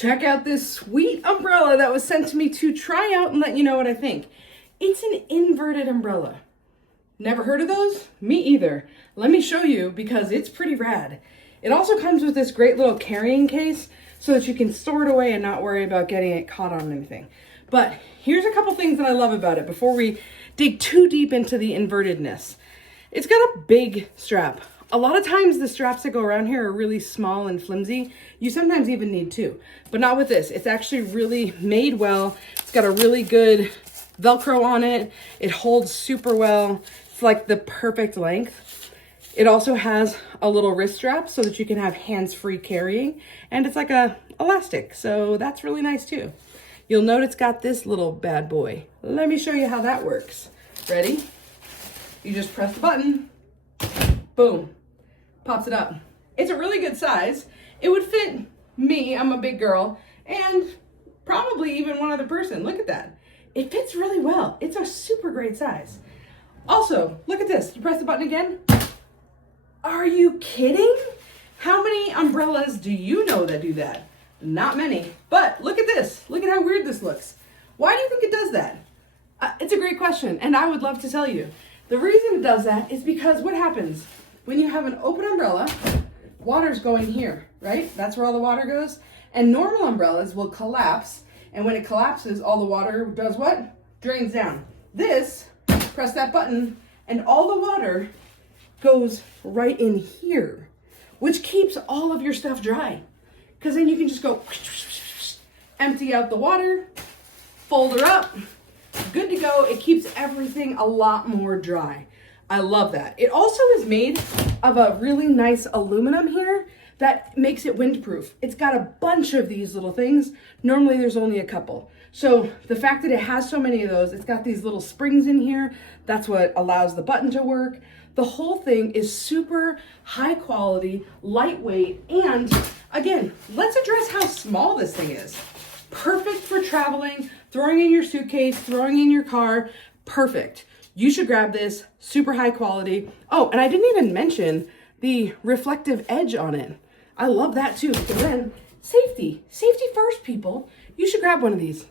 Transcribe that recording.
Check out this sweet umbrella that was sent to me to try out and let you know what I think. It's an inverted umbrella. Never heard of those? Me either. Let me show you because it's pretty rad. It also comes with this great little carrying case so that you can store it away and not worry about getting it caught on anything. But here's a couple things that I love about it before we dig too deep into the invertedness. It's got a big strap. A lot of times the straps that go around here are really small and flimsy. You sometimes even need two, but not with this. It's actually really made well. It's got a really good Velcro on it. It holds super well. It's like the perfect length. It also has a little wrist strap so that you can have hands-free carrying, and it's like a elastic, so that's really nice too. You'll note it's got this little bad boy. Let me show you how that works. Ready? You just press the button, boom, pops it up. It's a really good size. It would fit me, I'm a big girl, and probably even one other person. Look at that. It fits really well. It's a super great size. Also, look at this. You press the button again. Are you kidding? How many umbrellas do you know that do that? Not many, but look at this. Look at how weird this looks. Why do you think it does that? It's a great question, and I would love to tell you. The reason it does that is because what happens when you have an open umbrella, water's going here, right? That's where all the water goes. And normal umbrellas will collapse, and when it collapses, all the water does what? Drains down. This, press that button, and all the water goes right in here, which keeps all of your stuff dry. Because then you can just go empty out the water, fold her up, good to go. It keeps everything a lot more dry. I love that. It also is made of a really nice aluminum here that makes it windproof. It's got a bunch of these little things. Normally there's only a couple. So the fact that it has so many of those, it's got these little springs in here. That's what allows the button to work. The whole thing is super high quality, lightweight, and again, let's address how small this thing is. Perfect for traveling, throwing in your suitcase, throwing in your car, perfect. You should grab this, super high quality. Oh, and I didn't even mention the reflective edge on it. I love that too, because then safety first, people. You should grab one of these.